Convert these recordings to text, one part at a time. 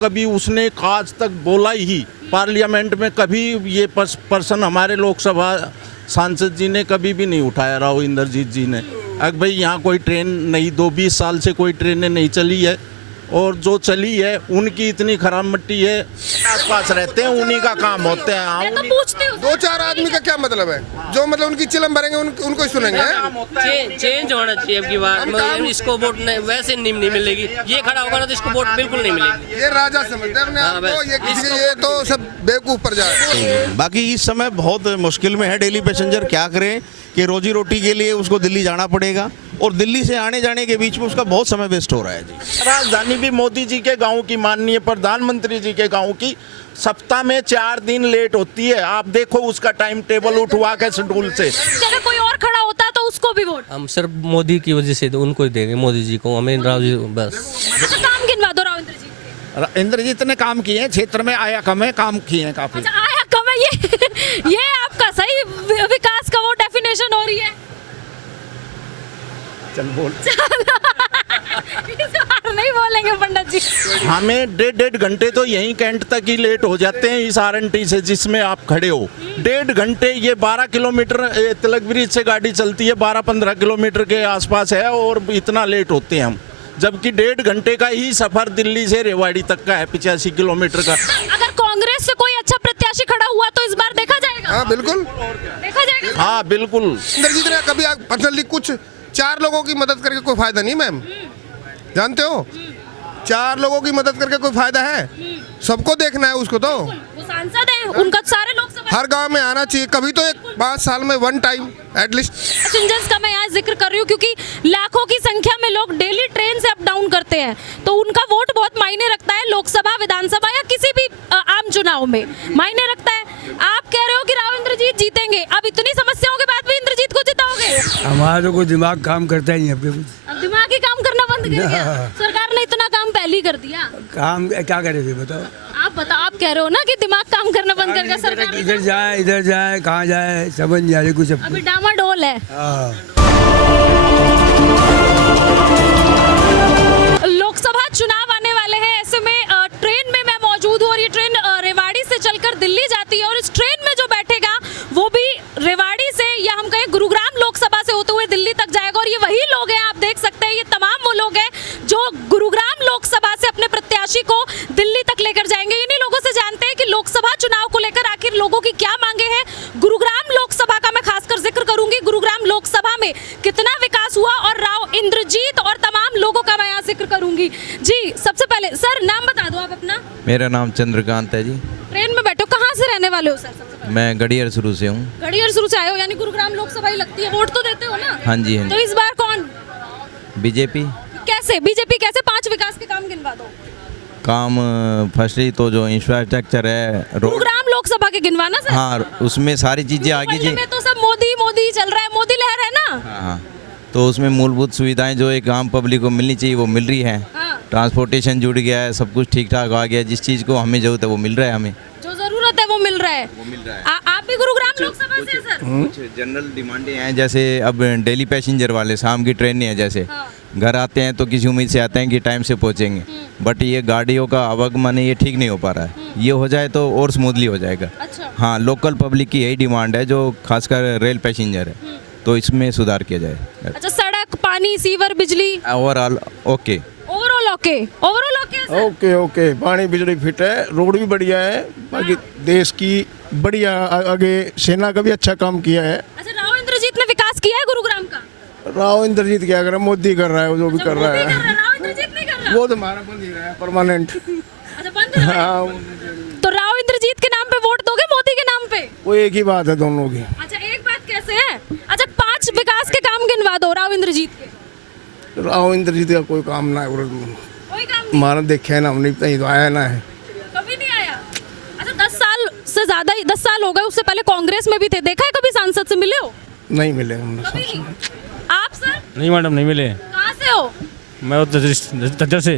कभी उसने आज तक बोला ही पार्लियामेंट में, कभी ये पर्सन हमारे लोकसभा सांसद जी ने कभी भी नहीं उठाया, राव इंद्रजीत जी ने। अगर भाई यहाँ कोई ट्रेन नहीं, 2-20 साल से कोई ट्रेनें नहीं चली है, और जो चली है उनकी इतनी खराब मिट्टी है, आसपास रहते हैं, उन्हीं का काम होता है। मैं तो पूछती हूँ, 2-4 आदमी का क्या मतलब है? जो मतलब उनकी चिलम भरेंगे उनको ही सुनेंगे। चेंज होना चाहिए अब की बार। इसको वोट वैसे नहीं मिलेगी, ये खड़ा होगा ना तो इसको वोट बिल्कुल नहीं मिलेगी। ये राजा समझते हैं अपने आप को, ये तो सब बेवकूफ पर जाए। बाकी इस समय बहुत मुश्किल में है डेली पैसेंजर, क्या करें कि रोजी रोटी के लिए उसको दिल्ली जाना पड़ेगा, और दिल्ली से आने जाने के बीच में उसका बहुत समय वेस्ट हो रहा है जी। राजधानी भी मोदी जी के गांव की, माननीय प्रधानमंत्री जी के गांव की सप्ताह में 4 दिन लेट होती है। आप देखो उसका टाइम टेबल उठवा के शेड्यूल से। अगर कोई और खड़ा होता तो उसको भी वोट। हम सिर्फ मोदी की वजह से तो उनको ही देंगे, मोदी जी को, हमें राव जी बस। अच्छा, काम गिनवा दो राव इंद्रजीत के। इंद्रजीत ने काम किए हैं, क्षेत्र में आया कम है, काम किए हैं काफी। अच्छा, आया कम है ये आपका सही विकास का वो डेफिनेशन हो रही है। चल बोल। इस बार नहीं बोलेंगे पंडित जी। हमें 1.5 घंटे तो यहीं कैंट तक ही लेट हो जाते हैं इस RNT से, जिसमें आप खड़े हो 1.5 घंटे। ये 12 किलोमीटर तिलक ब्रिज से गाड़ी चलती है, 12-15 किलोमीटर के आसपास है, और इतना लेट होते हैं हम, जबकि 1.5 घंटे का ही सफर दिल्ली से रेवाड़ी तक का है, 85 किलोमीटर का। अगर कांग्रेस से कोई अच्छा प्रत्याशी खड़ा हुआ तो इस बार देखा जाएगा। हाँ बिल्कुल देखा जाएगा। हाँ बिल्कुल। इंद्रजीत ने कभी पर्सनली कुछ 4 लोगों की मदद करके कोई फायदा नहीं मैम, जानते हो? 4 लोगों की मदद करके कोई फायदा है? सबको देखना है उसको, तो वो सांसद हैं, उनका सारे लोकसभा हर गांव में आना चाहिए, कभी तो 5 साल में 1 टाइम एटलीस्ट। पैसेंजर्स का मैं यहाँ जिक्र कर रही हूँ क्योंकि लाखों की संख्या में लोग डेली ट्रेन से अप डाउन करते हैं, तो उनका वोट बहुत मायने रखता है, लोकसभा, विधानसभा या किसी भी आम चुनाव में मायने रखता है। आप कह रहे हो कि राव इंद्रजीत जीतेंगे, अब इतनी समस्याओं के बाद भी इंद्रजीत को जिताओगे? हमारा तो कोई दिमाग काम करता ही नहीं अब कुछ। अब दिमाग ही काम करना बंद कर दिया। सरकार ने इतना काम पहले ही कर दिया, काम क्या करे थे बताओ? आप बताओ। आप कह रहे हो ना कि दिमाग काम करना बंद कर दिया सरकार ने। इधर जाए कहाँ जाए समझ नहीं आ रही कुछ। अभी डामाडोल है। लोकसभा चुनाव आने वाले हैं, ऐसे में ट्रेन में मैं मौजूद हूँ, और ये ट्रेन रेवाड़ी से चलकर दिल्ली जाती है, और इस ट्रेन में जो बैठेगा वो भी रेवाड़ी से, या हम कहें गुरुग्राम लोकसभा से होते हुए दिल्ली तक जाएगा। और ये वही लोग हैं, आप देख सकते हैं, ये तमाम वो लोग हैं जो गुरुग्राम लोकसभा से अपने प्रत्याशी को दिल्ली तक लेकर जाएंगे। इन्हीं लोगों से जानते हैं कि लोकसभा चुनाव को लेकर आखिर लोगों की क्या मांगे हैं। गुरुग्राम लोकसभा का मैं खासकर जिक्र करूंगी, गुरुग्राम लोकसभा में कितना विकास हुआ, और राव इंद्रजीत और तमाम लोगों का मैं यहाँ जिक्र करूंगी। जी, सबसे पहले सर नाम बता दो आप अपना। मेरा नाम चंद्रकांत है जी। ट्रेन में बैठो, कहाँ से रहने वाले हो सर? सबसे पहले मैं गड़ियर शुरू से हूँ। गड़ियर शुरू से आए हो, यानी गुरुग्राम लोकसभा ही लगती है, वोट तो देते हो ना? हाँ जी, हाँ तो जी। इस बार कौन? बीजेपी। कैसे बीजेपी? कैसे? 5 विकास के काम गिनवा दो। काम फर्स्टली तो जो इंफ्रास्ट्रक्चर है, रोड। गुरुग्राम लोकसभा के गिनवाना सर? हाँ, उसमें सारी चीजें आगे जी। में तो सब मोदी मोदी चल रहा है, मोदी लहर है ना। हाँ हाँ, तो उसमें मूलभूत सुविधाएं जो एक आम पब्लिक को मिलनी चाहिए वो मिल रही है। हाँ। ट्रांसपोर्टेशन जुड़ गया है, सब कुछ ठीक ठाक आ गया, जिस चीज़ को हमें जरूरत है वो मिल रहा है हमें। जो जरूरत है वो मिल रहा है। आप भी गुरुग्राम लोकसभा से हैं सर? कुछ जनरल डिमांडें हैं, जैसे अब डेली पैसेंजर वाले शाम की ट्रेनें हैं, जैसे घर आते हैं तो किसी उम्मीद से आते हैं कि टाइम से पहुंचेंगे, बट ये गाड़ियों का आवागमन ये ठीक नहीं हो पा रहा है। ये हो जाए तो और स्मूथली हो जाएगा। अच्छा। हाँ, लोकल पब्लिक की यही डिमांड है, जो खासकर रेल पैसेंजर है, तो इसमें सुधार किया जाए। अच्छा, सड़क, पानी, सीवर, बिजली overall okay. Overall okay? Overall okay sir? Okay okay, पानी बिजली फिट है, रोड भी बढ़िया है, बाकी देश की बढ़िया आगे सेना का भी अच्छा काम किया है। अच्छा, राव इंद्रजीत ने विकास किया है गुरुग्राम का? राव इंद्रजीत क्या कर रहा है? मोदी कर रहा है, जो भी कर रहा है। राव इंद्रजीत नहीं कर रहा? वो तो हमारा बंद ही रहा है परमानेंट। अच्छा, बंद है। हाँ, तो राव इंद्रजीत के नाम पे वोट दोगे, मोदी के नाम पे? वो एक ही बात है दोनों की। अच्छा, एक बात कैसे है? अच्छा, 5 विकास के काम गिनवा दो राव इंद्रजीत के। राव इंद्रजीत का कोई काम ना है, कोई काम नहीं? हमारा देखा है ना, हमने कहीं तो आया ना है, कभी नहीं आया। अच्छा, 10 साल से ज्यादा, 10 साल हो गए, उससे पहले कांग्रेस में भी थे, देखा है कभी सांसद से मिले हो? नहीं मिले हमने। कभी नहीं। आप सर नहीं मैडम, नहीं मिले। कहाँ से हो? मैं झज्जर से।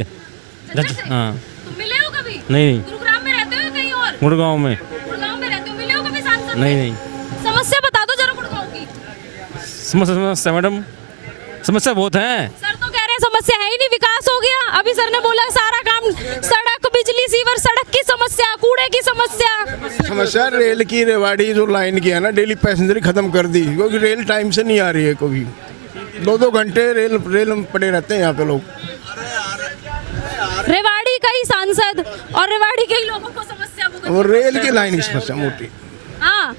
हाँ। तुम मिले हो कभी? नहीं। गुरुग्राम में रहते हो या कहीं और? गुड़गांव में। गुड़गांव में रहते हो, मिले हो कभी सांसद? नहीं। समस्या बता दो जरा गुड़गांव की। समस्या मैडम, समस्या बहुत है। सर तो कह रहे हैं समस्या है ही नहीं, विकास हो गया। अभी सर ने बोला सारा काम, सड़क, बिजली, समस्या रेल की, रेवाड़ी जो लाइन की है ना, डेली पैसेंजर खत्म कर दी, क्योंकि रेल टाइम से नहीं आ रही है। कभी 2-2 घंटे रेल में पड़े रहते हैं यहाँ पे लोग। रेवाड़ी का ही सांसद और रेवाड़ी के ही लोगों को समस्या भुगतनी और रेल की लाइन की समस्या मोटी। हाँ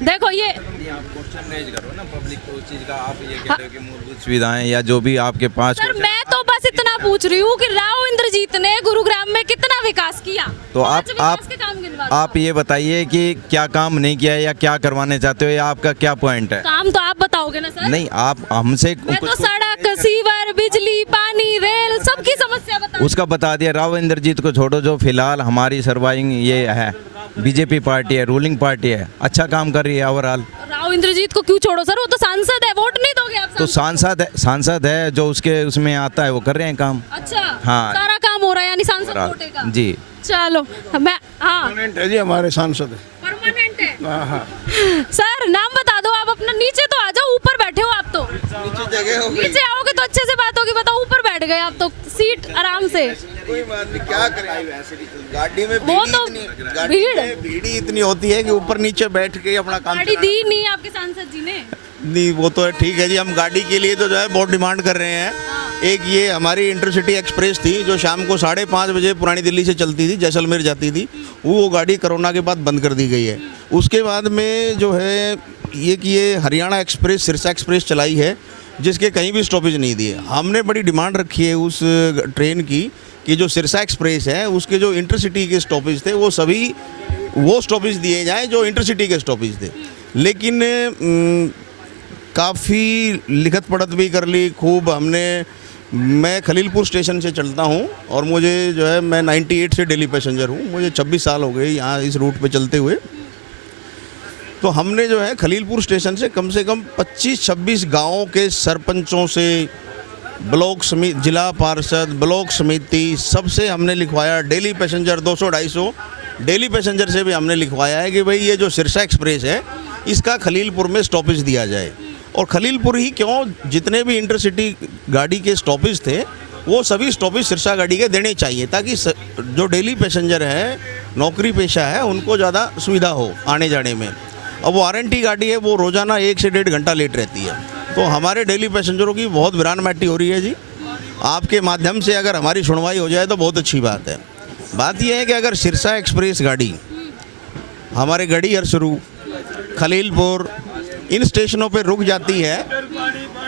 देखो ये आप क्वेश्चन रेज करो ना पब्लिक को उस चीज का, आप ये कह रहे हो कि मूलभूत सुविधाएं या जो भी आपके पास सर, मैं तो बस इतना पूछ रही हूँ कि राव इंद्रजीत ने गुरुग्राम में कितना विकास किया। तो आप पांच विकास के काम गिनवा दो। आप ये बताइए कि क्या काम नहीं किया है या क्या करवाने चाहते हो या आपका क्या पॉइंट है? काम तो आप बताओगे ना सर। नहीं, आप हमसे मैं तो सड़क, सीवर, बिजली, पानी, रेल सबकी समस्या बता। उसका बता दिया। राव इंद्रजीत को छोड़ो, जो फिलहाल हमारी सर्वाइविंग ये है बीजेपी पार्टी है, रूलिंग पार्टी है, अच्छा काम कर रही है ओवरऑल। राव इंद्रजीत को क्यों छोड़ो सर, वो तो सांसद है, वोट नहीं दोगे आप? तो सांसद है जो उसके उसमें आता है वो कर रहे हैं काम। अच्छा, हाँ। सारा काम हो रहा है यानी सांसद वोटेगा। जी चलो मैं हाँ परमानेंट है जी हमारे सांसद। परमानेंट है। हाँ। सर नाम बता दो आप अपना। नीचे तो आ जाओ, ऊपर बैठे हो आप तो। नीचे आओगे तो अच्छे से बात होगी। बताओ, ऊपर बैठ गए आप तो, सीट आराम से। कोई बात नहीं, क्या करें, गाड़ी में वो तो भीड़ इतनी होती है कि ऊपर नीचे बैठ के अपना काम गाड़ी दी नहीं आपके सांसद जी ने। नहीं, वो तो ठीक है जी। हम गाड़ी के लिए तो जो है बहुत डिमांड कर रहे हैं। एक ये हमारी इंटरसिटी एक्सप्रेस थी जो शाम को 5:30 बजे पुरानी दिल्ली से चलती थी, जैसलमेर जाती थी, वो गाड़ी कोरोना के बाद बंद कर दी गई है। उसके बाद में जो है ये हरियाणा एक्सप्रेस, सिरसा एक्सप्रेस चलाई है, जिसके कहीं भी स्टॉपेज नहीं दिए। हमने बड़ी डिमांड रखी है उस ट्रेन की कि जो सिरसा एक्सप्रेस है उसके जो इंटरसिटी के स्टॉपेज थे वो सभी वो स्टॉपेज दिए जाएँ जो इंटरसिटी के स्टॉपेज थे। लेकिन काफ़ी लिखत पढ़त भी कर ली खूब हमने। मैं खलीलपुर स्टेशन से चलता हूँ और मुझे जो है, मैं 98 से डेली पैसेंजर हूँ, मुझे 26 साल हो गए यहाँ इस रूट पे चलते हुए। तो हमने जो है खलीलपुर स्टेशन से कम 25-26 गाँवों के सरपंचों से, ब्लॉक समिति, जिला पार्षद, ब्लॉक समिति, सबसे हमने लिखवाया। डेली पैसेंजर 200-250 डेली पैसेंजर से भी हमने लिखवाया है कि भाई ये जो सिरसा एक्सप्रेस है इसका खलीलपुर में स्टॉपेज दिया जाए। और खलीलपुर ही क्यों, जितने भी इंटरसिटी गाड़ी के स्टॉपेज थे वो सभी स्टॉपेज सिरसा गाड़ी के देने चाहिए, ताकि जो डेली पैसेंजर है, नौकरी पेशा है, उनको ज़्यादा सुविधा हो आने जाने में। अब वो RNT गाड़ी है, वो रोज़ाना 1 से 1.5 घंटा लेट रहती है। तो हमारे डेली पैसेंजरों की बहुत वीरान माटी हो रही है जी। आपके माध्यम से अगर हमारी सुनवाई हो जाए तो बहुत अच्छी बात है। बात यह है कि अगर सिरसा एक्सप्रेस गाड़ी हमारे गढ़ी हरसरू, खलीलपुर, इन स्टेशनों पे रुक जाती है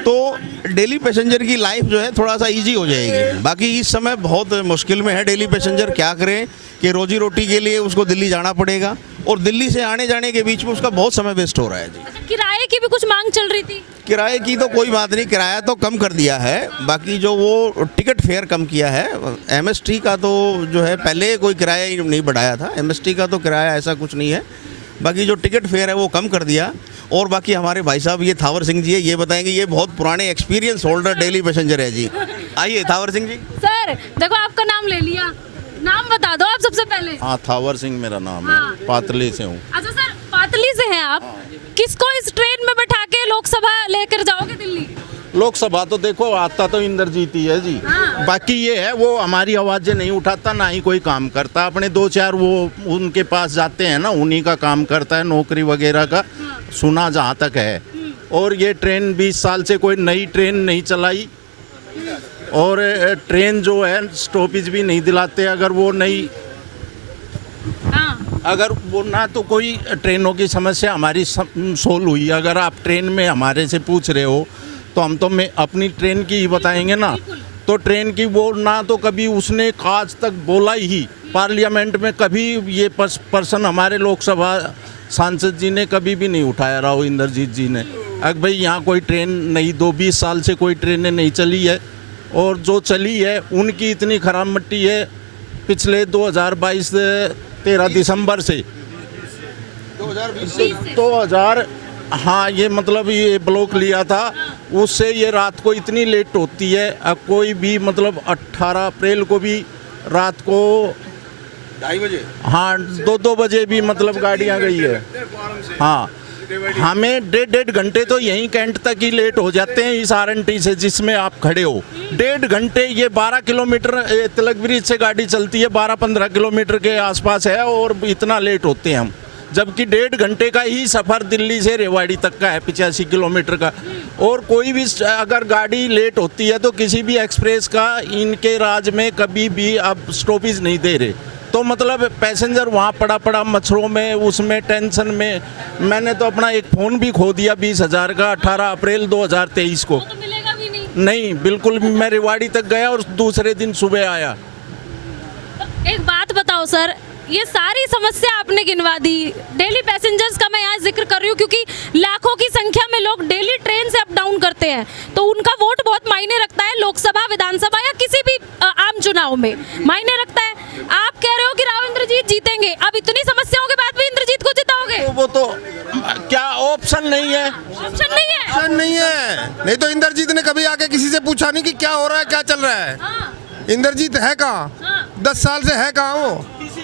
तो डेली पैसेंजर की लाइफ जो है थोड़ा सा इजी हो जाएगी। बाकी इस समय बहुत मुश्किल में है डेली पैसेंजर। क्या करें कि रोजी रोटी के लिए उसको दिल्ली जाना पड़ेगा और दिल्ली से आने जाने के बीच में उसका बहुत समय वेस्ट हो रहा है जी। अच्छा, किराए की भी कुछ मांग चल रही थी? किराए की तो कोई बात नहीं, किराया तो कम कर दिया है। बाकी जो वो टिकट फेयर कम किया है, MST का तो जो है पहले कोई किराया ही नहीं बढ़ाया था, MST का तो किराया ऐसा कुछ नहीं है। बाकी जो टिकट फेयर है वो कम कर दिया। और बाकी हमारे भाई साहब ये थावर सिंह जी है, ये बताएंगे, ये बहुत पुराने एक्सपीरियंस होल्डर डेली पैसेंजर है जी। आइए थावर सिंह जी। सर देखो, आपका नाम ले लिया, नाम बता दो आप सबसे पहले। हाँ, थावर सिंह मेरा नाम हाँ। है, पातली से हूँ। अच्छा सर, पातली से हैं आप। किसको इस ट्रेन में बैठा के लोकसभा लेकर जाओगे दिल्ली? लोकसभा तो देखो आता तो इंद्रजीत ही है जी। हाँ। बाकी ये है, वो हमारी आवाज़ें नहीं उठाता, ना ही कोई काम करता। अपने 2-4 वो उनके पास जाते हैं ना, उन्हीं का काम करता है, नौकरी वगैरह का सुना जहाँ तक है। और ये ट्रेन 20 साल से कोई नई ट्रेन नहीं चलाई और ट्रेन जो है स्टॉपेज भी नहीं दिलाते। अगर वो नई अगर वो ना तो कोई ट्रेनों की समस्या हमारी सोल्व हुई। अगर आप ट्रेन में हमारे से पूछ रहे हो तो हम तो मैं अपनी ट्रेन की ही बताएंगे ना। तो ट्रेन की वो ना तो कभी उसने आज तक बोला ही पार्लियामेंट में, कभी ये पर्सन हमारे लोकसभा सांसद जी ने कभी भी नहीं उठाया, राव इंद्रजीत जी ने। अगर भाई यहाँ कोई ट्रेन नहीं, 20 साल से कोई ट्रेनें नहीं चली है और जो चली है उनकी इतनी खराब मिट्टी है। पिछले 2022-13 दिसंबर से 2000 हाँ, ये मतलब ये ब्लॉक लिया था, उससे ये रात को इतनी लेट होती है। अब कोई भी मतलब 18 अप्रैल को भी रात को 2:30 बजे, हाँ 2 बजे भी मतलब गाड़ियाँ गई है। हाँ, हमें 1.5 घंटे तो यहीं कैंट तक ही लेट हो जाते हैं इस RNT से जिसमें आप खड़े हो। 1.5 घंटे, ये 12 किलोमीटर तिलक ब्रिज से गाड़ी चलती है, 12-15 किलोमीटर के आसपास है और इतना लेट होते हैं हम, जबकि 1.5 घंटे का ही सफ़र दिल्ली से रेवाड़ी तक का है, 85 किलोमीटर का। और कोई भी अगर गाड़ी लेट होती है तो किसी भी एक्सप्रेस का इनके राज में कभी भी अब स्टॉपेज नहीं दे रहे, तो मतलब पैसेंजर वहाँ पड़ा मच्छरों में, उसमें टेंशन में। मैंने तो अपना एक फ़ोन भी खो दिया 20,000 का 18 अप्रैल 2023 को। तो मिलेगा भी नहीं। नहीं, बिल्कुल भी। मैं रेवाड़ी तक गया और दूसरे दिन सुबह आया। एक बात बताओ सर, ये सारी समस्या आपने गिनवा दी, डेली पैसेंजर्स का मैं यहाँ जिक्र कर रही हूँ क्योंकि लाखों की संख्या में लोग डेली ट्रेन से अप डाउन करते हैं, तो उनका वोट बहुत मायने रखता है, लोकसभा, विधानसभा या किसी भी आम चुनाव में मायने रखता है। आप कह रहे हो कि राव इंद्रजीत जीतेंगे, अब इतनी समस्याओं के बाद भी इंद्रजीत को जिताओगे? वो तो क्या ऑप्शन नहीं है? ऑप्शन नहीं है। ऑप्शन नहीं है। नहीं तो इंद्रजीत ने कभी आके किसी से पूछा नहीं कि क्या हो रहा है, क्या चल रहा है। हाँ, इंद्रजीत है कहाँ? हाँ। 10 साल से है कहाँ वो?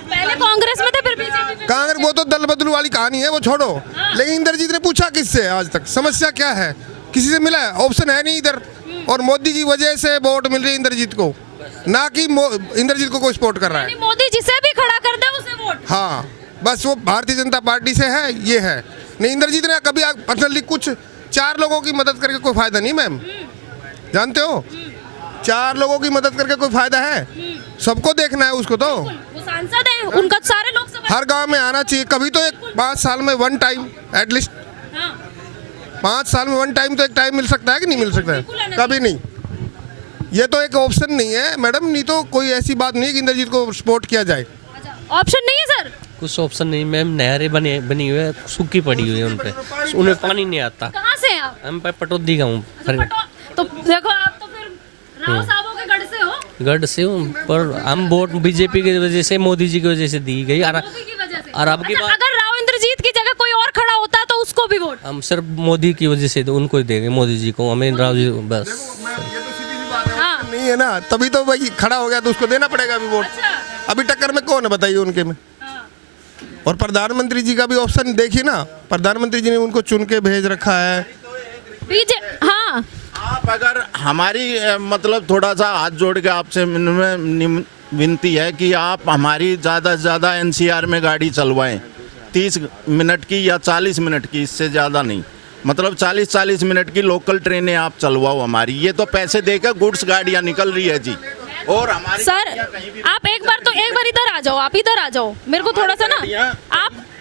पहले कांग्रेस में थे, फिर बीजेपी में। कांग्रेस, वो तो दल बदलू वाली कहानी है, वो छोड़ो। लेकिन इंद्रजीत ने पूछा किससे आज तक? समस्या क्या है? किसी से मिला है? ऑप्शन है नहीं इधर। और मोदी की वजह से वोट मिल रही है इंद्रजीत को, ना कि इंद्रजीत को कोई सपोर्ट कर रहा है। मोदी जिसे भी खड़ा कर दे उसे वोट। हाँ, बस वो भारतीय जनता पार्टी से है, ये है। नहीं, इंद्रजीत ने कभी पर्सनली कुछ 4 लोगों की मदद करके कोई फायदा नहीं मैम, जानते हो? 4 लोगों की मदद करके कोई फायदा है? सबको देखना है उसको। तो वो सांसद हैं, उनका सारे लोकसभा। हर गांव में आना चाहिए कभी तो, एक 5 साल में 1 टाइम एटलीस्ट। हाँ। 5 साल में 1 टाइम तो एक टाइम मिल सकता है कि नहीं मिल सकता है? कभी नहीं। ये तो एक ऑप्शन नहीं है मैडम, नहीं तो कोई ऐसी बात नहीं है कि इंद्रजीत को सपोर्ट किया जाए। ऑप्शन नहीं है सर? कुछ ऑप्शन नहीं मैम, नहरें बनी हुई है, सूखी पड़ी हुई है, उन पे उनमें पानी नहीं आता। कहाँ से हैं आप? हम पटौदी का हूँ, तो देखो आप तो फिर राव साहबों के गढ़ से हो। गढ़ से हूँ, पर हम वोट बीजेपी की वजह से, मोदी जी की वजह से दी गई। मोदी की वजह से। और अब की अच्छा, बात, अगर राव इंद्रजीत की जगह कोई और खड़ा होता तो उसको भी वोट? हम सिर्फ मोदी की वजह से उनको ही देंगे, मोदी जी को, हमें राव जी बस। हाँ। नहीं है ना, तभी तो भाई खड़ा हो गया तो उसको देना पड़ेगा अभी वोट। अच्छा। अभी टक्कर में कौन है बताइए उनके में? हाँ। और प्रधानमंत्री जी का भी ऑप्शन देखिए ना, प्रधानमंत्री जी ने उनको चुन के भेज रखा है। हाँ। आप अगर हमारी मतलब थोड़ा सा हाथ जोड़ के आपसे विनती है कि आप हमारी ज़्यादा से ज़्यादा NCR में गाड़ी चलवाएं, 30 मिनट की या 40 मिनट की, इससे ज़्यादा नहीं। मतलब 40-40 मिनट की लोकल ट्रेनें आप चलवाओ हमारी। ये तो पैसे देकर गुड्स गाड़ियाँ निकल रही है जी। और हमारी सर आप एक बार इधर आ जाओ, आप इधर आ जाओ, मेरे को थोड़ा सा ना,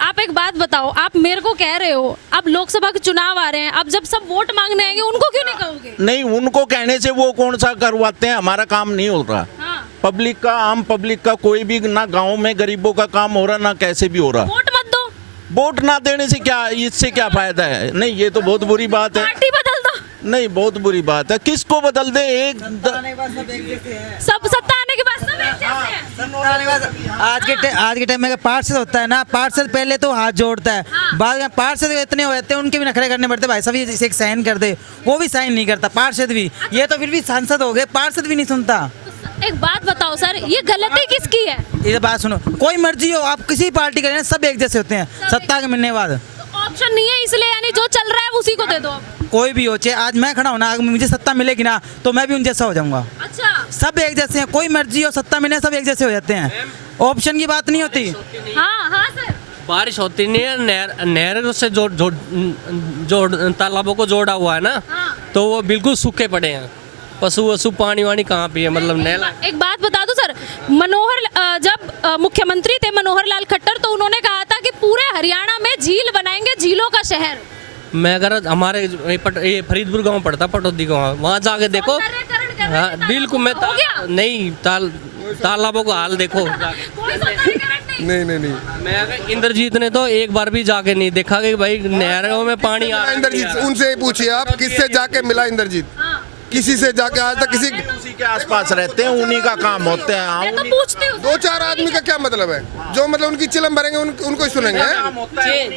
आप एक बात बताओ, आप मेरे को कह रहे हो अब लोकसभा के चुनाव आ रहे हैं, अब जब सब वोट मांगने आएंगे उनको क्यों नहीं कहोगे? नहीं, उनको कहने से वो कौन सा करवाते हैं, हमारा काम नहीं हो रहा। हाँ। पब्लिक का, आम पब्लिक का कोई भी ना गाँव में गरीबों का काम हो रहा, ना कैसे भी हो रहा। वोट मत दो। वोट ना देने से क्या, इससे क्या फायदा है? नहीं, ये तो बहुत बुरी बात है। पार्टी बदल दो। नहीं, बहुत बुरी बात है। किसको बदल दे? सब सत्ता आने के बाद सब एक जैसे हैं। आज के टाइम में पार्षद होता है ना, पार्षद पहले तो हाथ जोड़ता है, बाद में पार्षद इतने हो जाते हैं उनके भी नखरे करने पड़ते, भाई सभी एक साइन कर दे, वो भी साइन नहीं करता पार्षद भी। ये तो फिर भी सांसद हो गए, पार्षद भी नहीं सुनता। एक बात बताओ सर, ये गलती किसकी है? ये बात सुनो, कोई मर्जी हो, आप किसी पार्टी का लेना, सब एक जैसे होते हैं सत्ता के मिलने के बाद। ऑप्शन नहीं है इसलिए, यानी जो चल रहा है उसी को दे दो। कोई भी हो, चाहे आज मैं खड़ा हूँ ना, अगर मुझे सत्ता मिलेगी ना तो मैं भी उन जैसा हो जाऊंगा। अच्छा। सब एक जैसे हैं, कोई मर्जी हो, सत्ता मिले सब एक जैसे हो जाते हैं, ऑप्शन की बात नहीं होती। हाँ हाँ सर। बारिश होती नहीं है, नहर से जो तालाबों को जोड़ा हुआ है ना, हाँ। तो वो बिल्कुल सूखे पड़े हैं, पशु वशु पानी वानी कहाँ पिए, मतलब नहला। एक बात बता दो सर, जब मुख्यमंत्री थे मनोहर लाल खट्टर, तो उन्होंने कहा था कि पूरे हरियाणा में झील बनाएंगे, झीलों का शहर। मैं अगर हमारे ये फरीदपुर गांव पड़ता, पटौदी गांव, वहाँ जाके देखो। हाँ बिल्कुल, मैं नहीं तालाबों का हाल देखो। नहीं। मैं अगर इंद्रजीत ने तो एक बार भी जाके नहीं देखा कि भाई नहरों में पानी आ रहा है। इंद्रजीत, उनसे पूछिए आप किससे जाके मिला इंद्रजीत? किसी से जाके आज तक किसी उसी के आसपास रहते हैं, उन्हीं का काम होते हैं। मैं तो पूछती हूँ। 2-4 आदमी का क्या मतलब है? जो मतलब उनकी चिलम भरेंगे उनको ही सुनेंगे।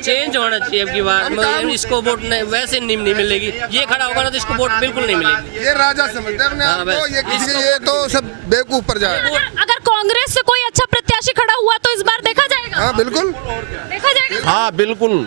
चेंज होना चाहिए अब की बार, मतलब इसको वोट वैसे नहीं मिलेगी। ये खड़ा होगा ना तो इसको वोट बिल्कुल नहीं मिलेगी। ये राजा समझते हैं अपने आप को, ये तो सब बेवकूफ पर जा रहे हैं। अगर कांग्रेस से कोई अच्छा प्रत्याशी खड़ा हुआ तो इस बार देखा जाएगा। हाँ बिल्कुल देखा जाएगा। हाँ बिल्कुल।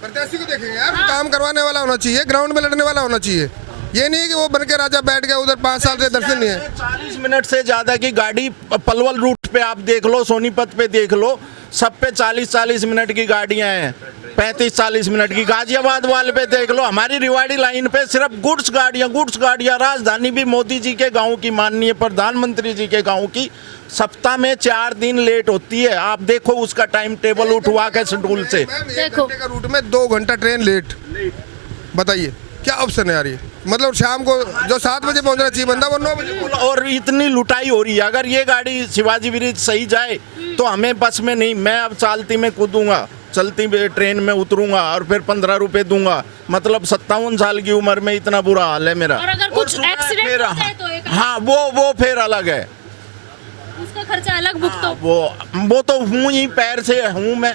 प्रत्याशी को देखेंगे यार, काम करवाने वाला होना चाहिए, ग्राउंड में लड़ने वाला होना चाहिए। ये नहीं है कि वो बन के राजा बैठ गया उधर 5 साल से दर्शन नहीं है। 40 मिनट से ज़्यादा की गाड़ी पलवल रूट पे आप देख लो, सोनीपत पे देख लो, सब पे 40-40 मिनट की गाड़ियां हैं, 35-40 मिनट की। गाजियाबाद वाले पे देख लो, हमारी रेवाड़ी लाइन पे सिर्फ गुड्स गाड़ियां। राजधानी भी मोदी जी के गाँव की, माननीय प्रधानमंत्री जी के गाँव की, सप्ताह में 4 दिन लेट होती है। आप देखो उसका टाइम टेबल उठवा के शेड्यूल से। देखो। 1 घंटे का रूट में 2 घंटा ट्रेन लेट, बताइए क्या ऑप्शन है यार ये? मतलब शाम को जो 7 बजे पहुंचना चाहिए बंदा, वो 9 बजे। और इतनी लुटाई हो रही है। अगर ये गाड़ी शिवाजी ब्रिज सही जाए तो हमें बस में नहीं, मैं अब चालती में कूदूंगा, चलती ट्रेन में उतरूंगा और फिर 15 रुपए दूंगा। मतलब 57 साल की उम्र में इतना बुरा हाल है मेरा। और अगर कुछ एक्सीडेंट फिर हो जाए तो एक हाँ, वो फिर अलग है, उसका खर्चा अलग भुगतो। वो तो हूँ ही, पैर से हूँ मैं।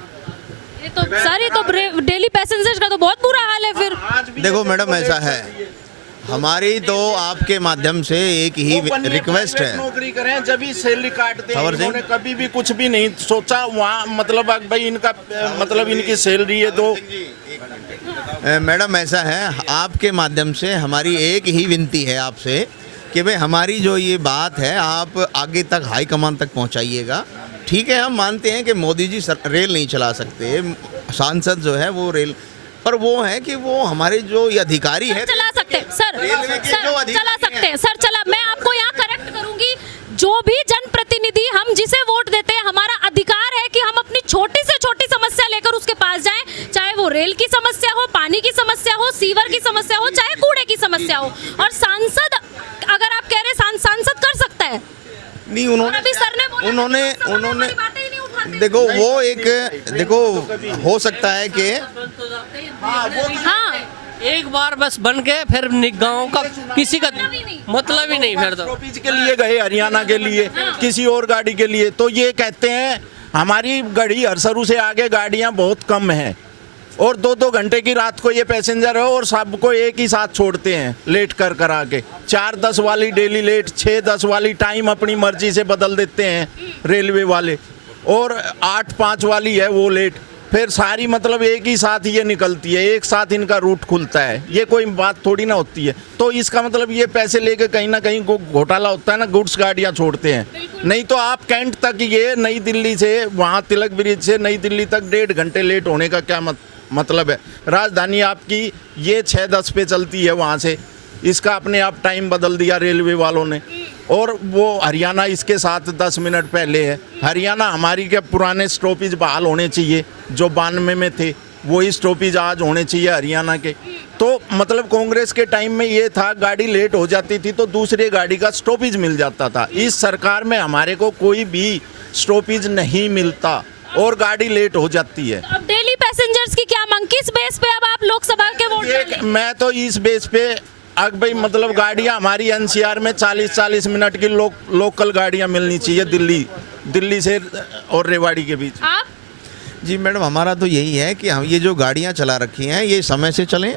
ये तो सारे तो डेली पैसेंजर्स का तो बहुत बुरा हाल है फिर। देखो मैडम, ऐसा है, हमारी तो आपके माध्यम से एक ही रिक्वेस्ट है। नौकरी करें जब ही सैलरी काटते हैं, खबर इन्होंने कभी भी कुछ भी नहीं सोचा वहाँ। मतलब भाई इनका मतलब इनकी सैलरी है तो मैडम ऐसा है, आपके माध्यम से हमारी एक ही विनती है आपसे कि भाई हमारी जो ये बात है आप आगे तक हाई कमान तक पहुंचाइएगा। ठीक है, हम मानते हैं कि मोदी जी रेल नहीं चला सकते, सांसद जो है वो रेल, पर वो है कि वो हमारे जो ये अधिकारी है चला सकते हैं सर, रेलवे के जो अधिकारी चला सकते हैं सर। चला, मैं आपको यहाँ करेक्ट करूंगी, जो भी जनप्रतिनिधि हम जिसे वोट देते हैं, हमारा अधिकार है कि हम अपनी छोटी से छोटी समस्या लेकर उसके पास जाएं, चाहे वो रेल की समस्या हो, पानी की समस्या हो, सीवर की समस्या हो, चाहे कूड़े की समस्या हो। और सांसद, अगर आप कह रहे हैं सांसद कर सकता है, नहीं, उन्होंने अभी सर ने बोला उन्होंने बातें ही नहीं उठाते। देखो वो एक, देखो हो सकता है कि हाँ, एक बार बस बन के फिर गाँव का किसी का मतलब ही नहीं। फिर तो स्टॉपेज के लिए गए, हरियाणा के लिए, किसी और गाड़ी के लिए, तो ये कहते हैं हमारी गढ़ी हरसरू से आगे गाड़ियां बहुत कम हैं और 2-2 घंटे की रात को ये पैसेंजर है और सबको एक ही साथ छोड़ते हैं लेट कर आके। 4:10 वाली डेली लेट, 6:10 वाली टाइम अपनी मर्जी से बदल देते हैं रेलवे वाले, और 8:05 वाली है वो लेट। फिर सारी मतलब एक ही साथ ये निकलती है, एक साथ इनका रूट खुलता है। ये कोई बात थोड़ी ना होती है। तो इसका मतलब ये पैसे लेके कहीं ना कहीं घोटाला होता है ना, गुड्स गाड़ियाँ छोड़ते हैं। नहीं तो आप कैंट तक, ये नई दिल्ली से वहाँ तिलक ब्रिज से नई दिल्ली तक 1.5 घंटे लेट होने का क्या मतलब है? राजधानी आपकी ये 6:10 पे चलती है वहाँ से, इसका अपने आप टाइम बदल दिया रेलवे वालों ने। और वो हरियाणा इसके साथ 10 मिनट पहले है। हरियाणा हमारी के पुराने स्टॉपेज बहाल होने चाहिए जो 92 में थे, वही स्टॉपेज आज होने चाहिए हरियाणा के। तो मतलब कांग्रेस के टाइम में ये था, गाड़ी लेट हो जाती थी तो दूसरी गाड़ी का स्टॉपेज मिल जाता था। इस सरकार में हमारे को कोई भी स्टॉपेज नहीं मिलता और गाड़ी लेट हो जाती है। अब डेली पैसेंजर्स की क्या मांग, किस बेस पे अब आप लोकसभा के वोट डालेंगे? मैं तो इस बेस पे अब भाई मतलब गाड़ियाँ हमारी एनसीआर में 40-40 मिनट की लोकल गाड़ियाँ मिलनी चाहिए दिल्ली से और रेवाड़ी के बीच। आप? जी मैडम, हमारा तो यही है कि हम ये जो गाड़ियाँ चला रखी हैं ये समय से चलें।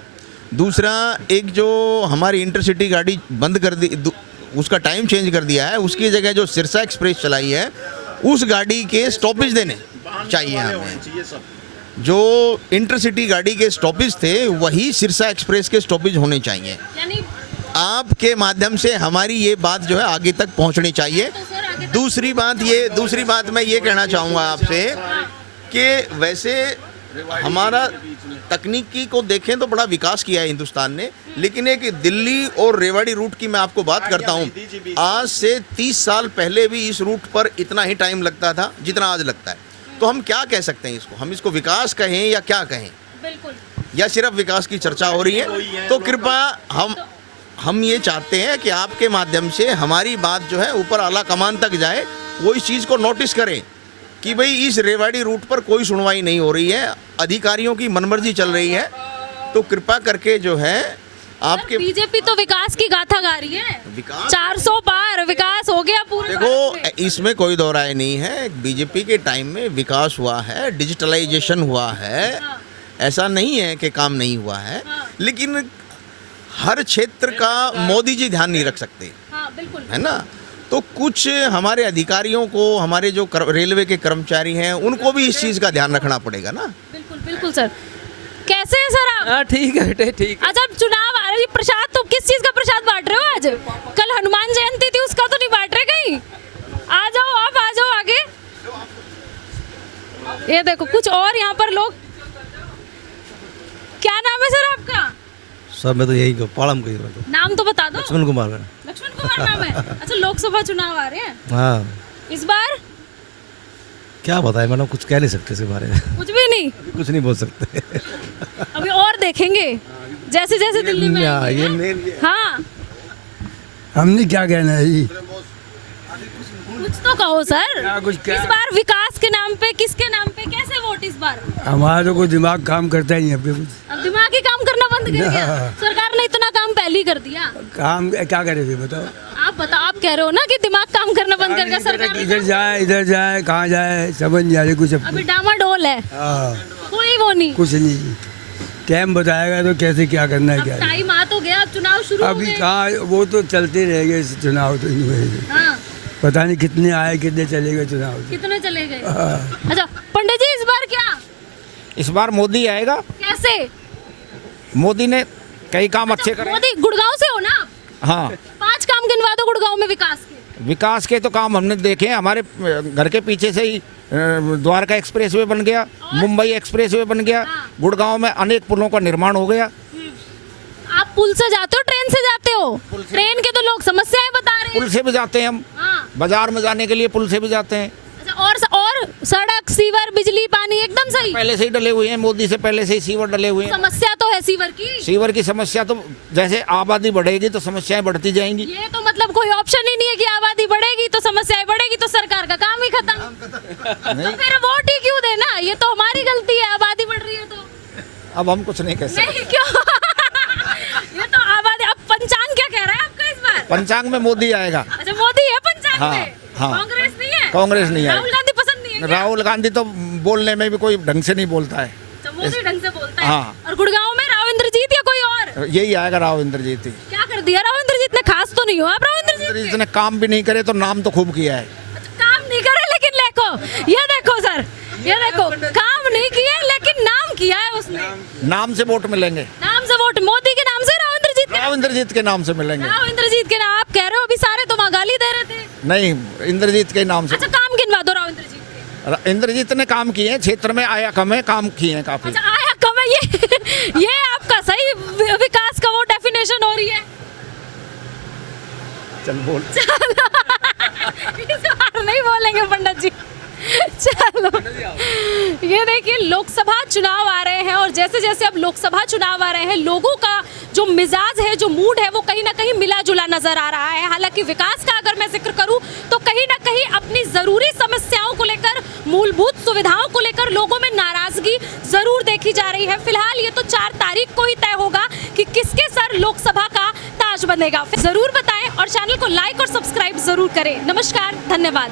दूसरा, एक जो हमारी इंटरसिटी गाड़ी बंद कर दी, उसका टाइम चेंज कर दिया है, उसकी जगह जो सिरसा एक्सप्रेस चलाई है उस गाड़ी के स्टॉपेज देने चाहिए हमें। जो इंटरसिटी गाड़ी के स्टॉपेज थे वही सिरसा एक्सप्रेस के स्टॉपेज होने चाहिए। यानी आपके माध्यम से हमारी ये बात जो है आगे तक पहुंचनी चाहिए। दूसरी बात मैं ये कहना चाहूँगा आपसे कि वैसे हमारा तकनीकी को देखें तो बड़ा विकास किया है हिंदुस्तान ने, लेकिन एक दिल्ली और रेवाड़ी रूट की मैं आपको बात करता हूँ, आज से 30 साल पहले भी इस रूट पर इतना ही टाइम लगता था जितना आज लगता है। तो हम क्या कह सकते हैं इसको? हम इसको विकास कहें या क्या कहें? बिल्कुल, या सिर्फ विकास की चर्चा हो रही है? तो कृपया हम ये चाहते हैं कि आपके माध्यम से हमारी बात जो है ऊपर आला कमान तक जाए, वो इस चीज़ को नोटिस करें कि भाई इस रेवाड़ी रूट पर कोई सुनवाई नहीं हो रही है, अधिकारियों की मनमर्जी चल रही है। तो कृपा करके जो है आपके, बीजेपी तो विकास की गाथा गा रही है, विकास 400 पार विकास हो गया पूरे भारत में। देखो, इसमें कोई दो राय नहीं है, बीजेपी के टाइम में विकास हुआ है, डिजिटलाइजेशन हुआ है, ऐसा नहीं है कि काम नहीं हुआ है, लेकिन हर क्षेत्र का मोदी जी ध्यान नहीं रख सकते, बिल्कुल, है ना? तो कुछ हमारे अधिकारियों को, हमारे जो रेलवे के कर्मचारी हैं, उनको भी इस चीज़ का ध्यान रखना पड़ेगा ना। बिल्कुल बिल्कुल सर। कैसे हैं सर आप? हाँ ठीक है बेटे ठीक है। अच्छा अब चुनाव आ रही, प्रसाद तो किस चीज का प्रसाद बांट रहे हो आज? कल हनुमान जयंती थी, उसका तो नहीं बांट रहे कहीं? आ जाओ आप, आ जाओ आगे। ये देखो कुछ और यहाँ पर लोग। क्या नाम है सर आपका? सर मैं तो यही पालम कही तो नाम तो बता दो। लक्ष्मण कुमार है। लक्ष्मण कुमार नाम है। अच्छा लोकसभा चुनाव आ रहे हैं हाँ इस बार? क्या बताए मैडम, कुछ कह नहीं सकते इसके बारे में। कुछ भी नहीं, कुछ नहीं बोल सकते। अभी और देखेंगे जैसे जैसे दिल्ली में आएंगे। हाँ हमने क्या कहना है जी? कुछ तो कहो सर। कुछ क्या? इस बार विकास के नाम पे, किसके नाम पे, कैसे वोट इस बार? हमारा तो कोई दिमाग काम करता ही नहीं अब कुछ। अब दिमाग ही काम करना बंद कर दिया सरकार ने, इतना काम पहले ही कर दिया। काम क्या करे थे बताओ? आप बताओ, आप कह रहे हो ना कि दिमाग काम करना बंद कर दिया सरकार ने। इधर जाए कहाँ जाए समझ नहीं आ रही कुछ। अभी डामाडोल है, कोई वो नहीं, कुछ नहीं। टाइम बताएगा तो कैसे क्या करना है क्या नहीं। टाइम आ तो गया, अब चुनाव शुरू हो अभी गए। कहाँ, वो तो चलते रहेंगे चुनाव तो नहीं होएंगे। हाँ, पता नहीं कितने आए कितने चले गए चुनाव तो। कितने चले गए? अच्छा पंडित जी इस बार क्या? इस बार मोदी आएगा। कैसे? मोदी ने कई काम अच्छे करे। मोदी गुड़गांव से हो ना आप? हाँ 5 काम गिनवा दो गुड़गांव में विकास के। विकास के तो काम हमने देखे हैं, हमारे घर के पीछे से ही द्वारका एक्सप्रेसवे बन गया, मुंबई एक्सप्रेसवे बन गया, गुड़गांव में अनेक पुलों का निर्माण हो गया। आप पुल से जाते हो ट्रेन से जाते हो? ट्रेन के तो लोग समस्याएं बता रहे हैं। पुल से भी जाते हैं हम, हाँ। बाजार में जाने के लिए पुल से भी जाते हैं। अच्छा और सड़क सीवर बिजली पानी एकदम सही पहले से ही डले हुए हैं, मोदी से पहले से ही सीवर डले हुए हैं। समस्या तो है सीवर की। सीवर की समस्या तो जैसे आबादी बढ़ेगी तो समस्याएं बढ़ती जाएंगी। ये तो मतलब कोई ऑप्शन ही नहीं है कि आबादी बढ़ेगी तो समस्याएं बढ़ेगी तो सरकार का काम ही खत्म। तो फिर वोट ही क्यों देना? ये तो हमारी गलती है, आबादी बढ़ रही है तो। अब हम कुछ नहीं कह सकते। नहीं क्यों? ये तो आबादी। अब पंचांग क्या कह रहा है आपका इस बार? पंचांग में मोदी आएगा। अच्छा मोदी है पंचांग हाँ, में? हाँ। कांग्रेस नहीं है? कांग्रेस नहीं है। राहुल गांधी पसंद नहीं है क्या? राहुल गांधी तो बोलने में भी कोई ढंग से नहीं बोलता है। तो मोदी ढंग से बोलता है। हाँ। और गुड़गांव में राव इंद्रजीत या कोई और? यही आएगा राव इंद्रजीत ही। क्या कर दिया राव इंद्रजीत ने? खास तो नहीं हो आप राव इंद्रजीत ने काम भी नहीं करे तो नाम तो खूब किया है। अच्छा, काम नहीं करे लेकिन देखो, ये देखो सर, ये देखो काम नहीं किया लेकिन नाम किया है उसने। नाम से वोट मिलेंगे। नाम से वोट मोदी के नाम से राव इंद्रजीत के नाम से मिलेंगे। राव इंद्रजीत के नाम आप कह रहे हो? अभी सारे तो वहाँ गाली दे रहे थे। नहीं, इंद्रजीत के नाम से। अच्छा काम गिनवा दो राव इंद्रजीत के। इंद्रजीत ने काम किए हैं, क्षेत्र में आया कम है, काम किए हैं काफी। अच्छा आया कम है, ये आपका सही विकास का वो डेफिनेशन हो रही है। चल बोल। इस बार नहीं बोलेंगे पंडित जी। चलो ये देखिए लोकसभा चुनाव आ रहे हैं और जैसे जैसे अब लोकसभा चुनाव आ रहे हैं लोगों का जो मिजाज है, जो मूड है, वो कहीं ना कहीं मिला जुला नजर आ रहा है। हालांकि विकास का अगर मैं जिक्र करूं तो कहीं ना कहीं अपनी जरूरी समस्याओं को लेकर, मूलभूत सुविधाओं को लेकर लोगों में नाराजगी जरूर देखी जा रही है। फिलहाल ये तो 4 तारीख को ही तय होगा कि किसके सर लोकसभा का ताज बनेगा। जरूर बताएं और चैनल को लाइक और सब्सक्राइब जरूर करें। नमस्कार, धन्यवाद।